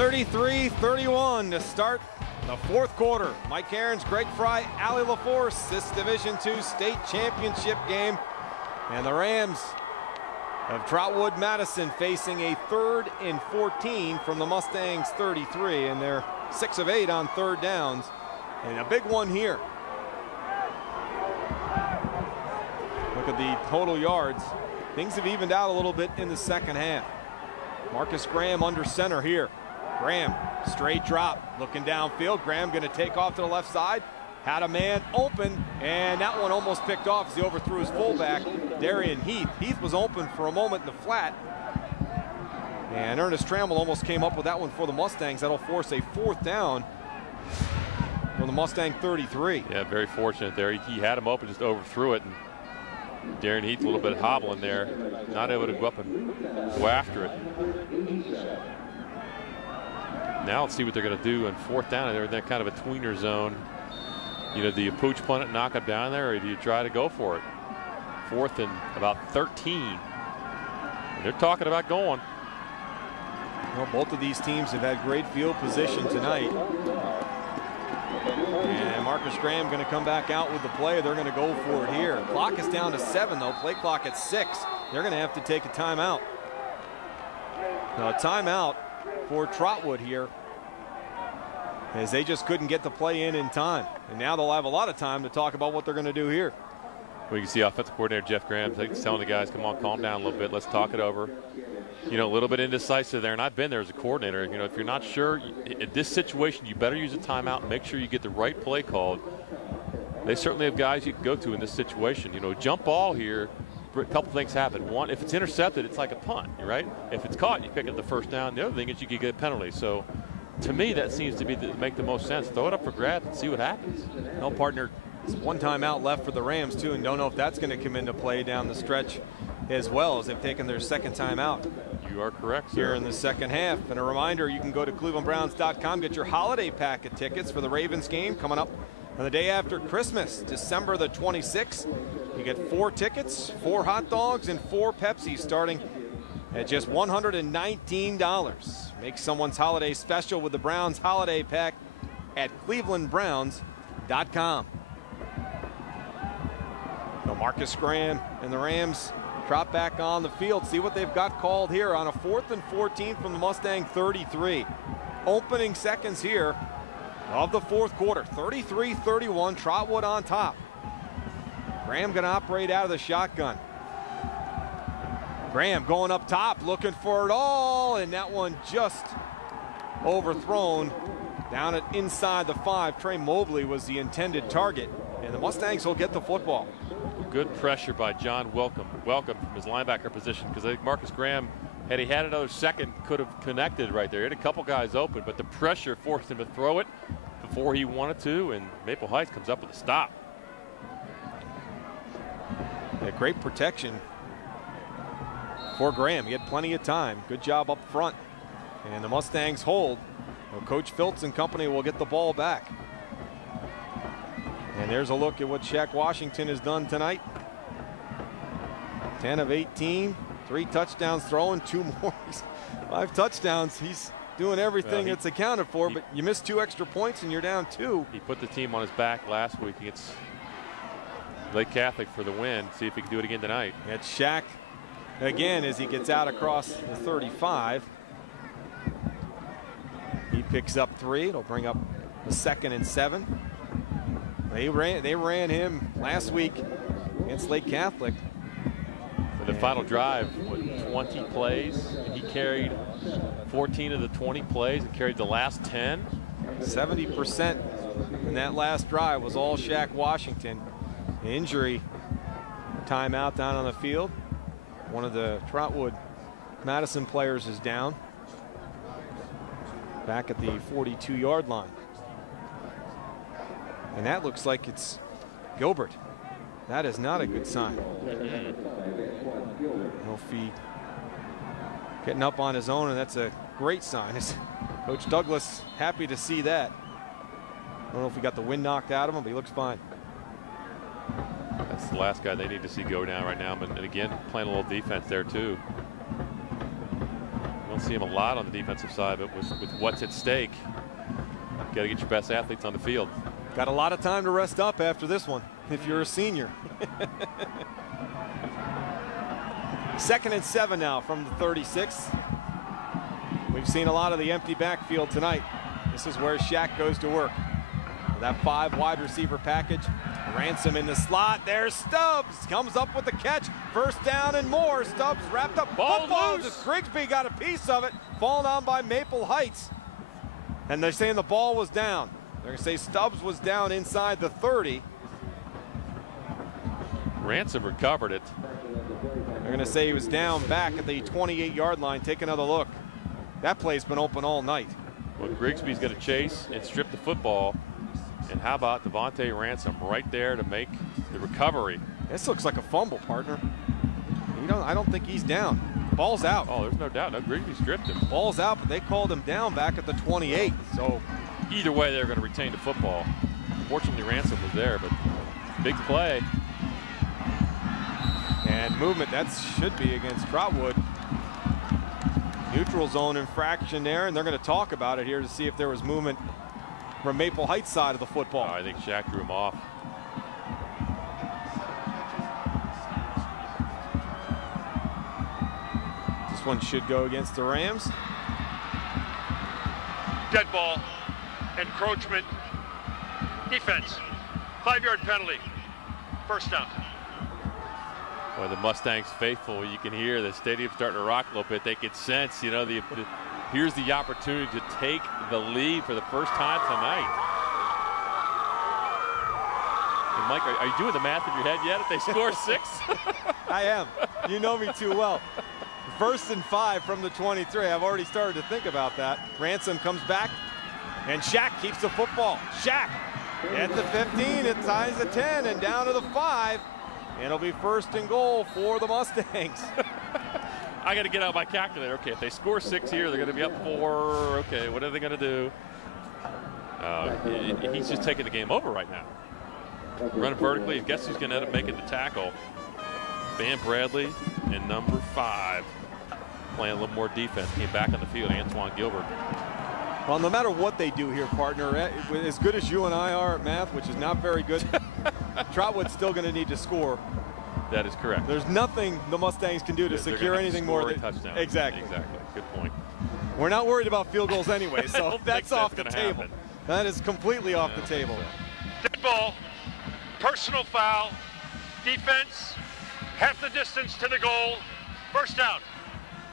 33-31 to start the fourth quarter. Mike Aarons, Greg Fry, Allie LaForce, this Division II state championship game. And the Rams of Trotwood Madison facing a 3rd and 14 from the Mustangs 33, and they're 6 of 8 on third downs. And a big one here. Look at the total yards. Things have evened out a little bit in the second half. Marcus Graham under center here. Graham, straight drop, looking downfield. Graham going to take off to the left side. Had a man open, and that one almost picked off as he overthrew his fullback, Darian Heath. Heath was open for a moment in the flat. And Ernest Trammell almost came up with that one for the Mustangs. That'll force a 4th down from the Mustang 33. Yeah, very fortunate there. He had him open, just overthrew it. And Darian Heath a little bit hobbling there, not able to go up and go after it. Now let's see what they're going to do on 4th down. They're in that kind of a tweener zone. You know, do you pooch punt it, knock it down there, or do you try to go for it? 4th and about 13. And they're talking about going. Well, both of these teams have had great field position tonight. And Marcus Graham going to come back out with the play. They're going to go for it here. Clock is down to 7, though. Play clock at 6. They're going to have to take a timeout. Now, a timeout for Trotwood here, as they just couldn't get the play in time. And now they'll have a lot of time to talk about what they're going to do here. Well, you can see offensive coordinator Jeff Graham telling the guys, come on, calm down a little bit. Let's talk it over. You know, a little bit indecisive there, and I've been there as a coordinator. You know, if you're not sure, in this situation, you better use a timeout and make sure you get the right play called. They certainly have guys you can go to in this situation. You know, jump ball here, a couple things happen. One, if it's intercepted, it's like a punt, right? If it's caught, you pick up the 1st down. The other thing is you could get a penalty. So, to me, that seems to be make the most sense. Throw it up for grabs and see what happens. No, partner, it's 1 timeout left for the Rams, too, and don't know if that's going to come into play down the stretch as well, as they've taken their 2nd timeout. You are correct, sir. Here in the second half. And a reminder, you can go to clevelandbrowns.com, get your holiday packet tickets for the Ravens game coming up on the day after Christmas, December the 26th. You get 4 tickets, 4 hot dogs, and 4 Pepsi starting at just $119. Make someone's holiday special with the Browns holiday pack at clevelandbrowns.com. So Marcus Graham and the Rams drop back on the field. See what they've got called here on a 4th and 14 from the Mustang 33. Opening seconds here of the fourth quarter. 33-31, Trotwood on top. Graham going to operate out of the shotgun. Graham going up top, looking for it all, and that one just overthrown down at inside the 5. Trey Mobley was the intended target, and the Mustangs will get the football. Good pressure by John Welcome from his linebacker position, because I think Marcus Graham, had he had another second, could have connected right there. He had a couple guys open, but the pressure forced him to throw it before he wanted to, and Maple Heights comes up with a stop. Yeah, great protection for Graham. He had plenty of time. Good job up front. And the Mustangs hold. Well, Coach Phillips and company will get the ball back. And there's a look at what Shaq Washington has done tonight. 10 of 18, 3 touchdowns throwing, 2 more. 5 touchdowns. He's doing everything that's accounted for, but you missed 2 extra points and you're down 2. He put the team on his back last week against Lake Catholic for the win. See if he can do it again tonight. It's Shaq again as he gets out across the 35. He picks up 3. It'll bring up the 2nd and 7. They ran him last week against Lake Catholic. For the final drive, with 20 plays, and he carried 14 of the 20 plays and carried the last 10. 70% in that last drive was all Shaq Washington. Injury timeout down on the field. One of the Trotwood Madison players is down. Back at the 42-yard line. And that looks like it's Gilbert. That is not a good sign. No feet. Getting up on his own, and that's a great sign. Coach Douglas happy to see that. I don't know if he got the wind knocked out of him, but he looks fine. That's the last guy they need to see go down right now. And again, playing a little defense there too. We'll don't see him a lot on the defensive side, but with what's at stake, got to get your best athletes on the field. Got a lot of time to rest up after this one if you're a senior. 2nd and 7 now from the 36. We've seen a lot of the empty backfield tonight. This is where Shaq goes to work. That 5 wide receiver package. Ransom in the slot. There's Stubbs. Comes up with the catch. First down and more. Stubbs wrapped up. Ball loose. Grigsby got a piece of it. Fallen on by Maple Heights. And they're saying the ball was down. They're going to say Stubbs was down inside the 30. Ransom recovered it. They're going to say he was down back at the 28-yard line. Take another look. That play's been open all night. Well, Grigsby's going to chase and strip the football. And how about Devontae Ransom right there to make the recovery? This looks like a fumble, partner. I don't think he's down. Ball's out. Oh, there's no doubt. No, Grigsby stripped him. Ball's out, but they called him down back at the 28. So either way, they're going to retain the football. Fortunately, Ransom was there, but big play. And movement, that should be against Trotwood. Neutral zone infraction there, and they're going to talk about it here to see if there was movement from Maple Heights side of the football. I think Shaq threw him off. This one should go against the Rams. Dead ball, encroachment, defense, 5-yard penalty, first down. Well, the Mustangs faithful, you can hear the stadium starting to rock a little bit. They can sense, you know, here's the opportunity to take the lead for the first time tonight. And Mike, are you doing the math in your head yet if they score 6? I am. You know me too well. 1st and 5 from the 23. I've already started to think about that. Ransom comes back, and Shaq keeps the football. Shaq at the 15, it ties the 10, and down to the 5. It'll be 1st and goal for the Mustangs. I got to get out my calculator. Okay, if they score 6 here, they're going to be up 4. Okay, what are they going to do? He's just taking the game over right now. Running vertically. Guess who's going to end up making the tackle? Van Bradley and number 5. Playing a little more defense. Came back on the field, Antoine Gilbert. Well, no matter what they do here, partner, as good as you and I are at math, which is not very good, Trotwood's still going to need to score. That is correct. There's nothing the Mustangs can do to secure anything more than touchdown. Exactly. Exactly. Good point. We're not worried about field goals anyway, so that's off the table. Happen. That is completely off the table. Dead ball, personal foul, defense, half the distance to the goal, first down.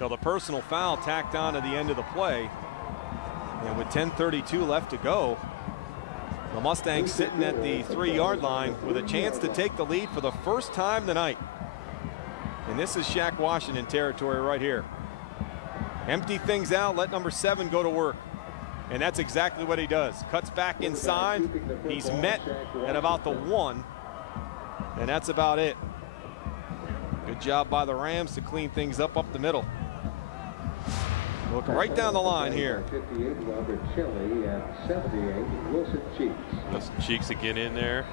Now the personal foul tacked on to the end of the play. And with 10:32 left to go, the Mustangs sitting at the 3-yard line with a chance to take the lead for the first time tonight. And this is Shaq Washington territory right here. Empty things out, let number 7 go to work. And that's exactly what he does. Cuts back inside. He's met at about the 1. And that's about it. Good job by the Rams to clean things up the middle. Look right down the line here. 58, Robert Shelley, and 78, Wilson Cheeks. Wilson Cheeks again in there.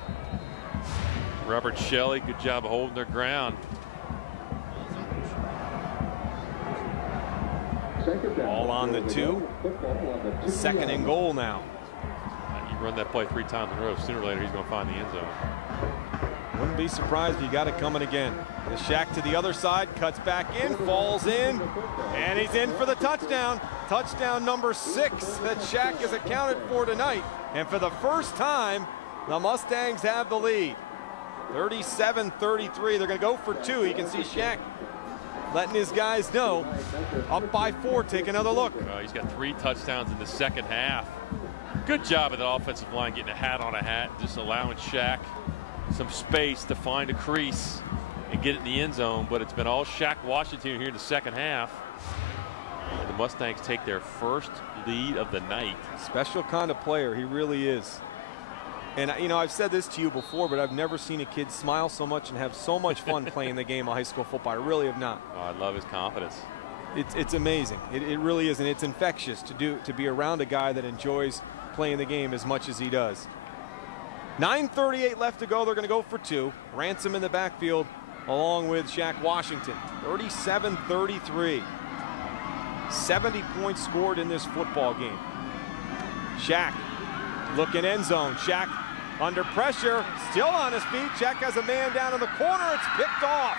Robert Shelley, good job of holding their ground. Ball on the 2. 2nd and goal now. You run that play 3 times in a row, sooner or later he's going to find the end zone. Wouldn't be surprised if you got it coming again. The Shaq to the other side, cuts back in, falls in, and he's in for the touchdown. Touchdown number 6 that Shaq has accounted for tonight. And for the first time, the Mustangs have the lead. 37-33, they're gonna go for 2. You can see Shaq letting his guys know. Up by 4, take another look. He's got 3 touchdowns in the second half. Good job of the offensive line getting a hat on a hat, just allowing Shaq some space to find a crease and get it in the end zone, but it's been all Shaq Washington here in the second half. And the Mustangs take their first lead of the night. Special kind of player, he really is. And you know, I've said this to you before, but I've never seen a kid smile so much and have so much fun playing the game of high school football. I really have not. Oh, I love his confidence. It's amazing. It really is, and it's infectious to be around a guy that enjoys playing the game as much as he does. 9:38 left to go. They're going to go for 2. Ransom in the backfield along with Shaq Washington. 37-33. 70 points scored in this football game. Shaq looking end zone. Shaq under pressure, still on his feet. Shaq has a man down in the corner. It's picked off.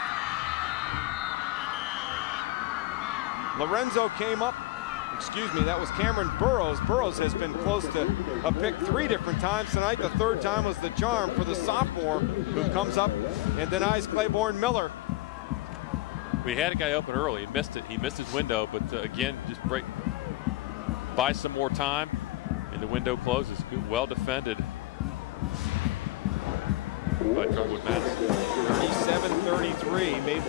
Lorenzo came up. Excuse me, that was Cameron Burrows. Burrows has been close to a pick 3 different times tonight. The 3rd time was the charm for the sophomore who comes up and denies Claiborne Miller. We had a guy open early. He missed it. He missed his window, but again, just buy some more time, and the window closes. Good, well defended by Trotwood Madison. 37-33, made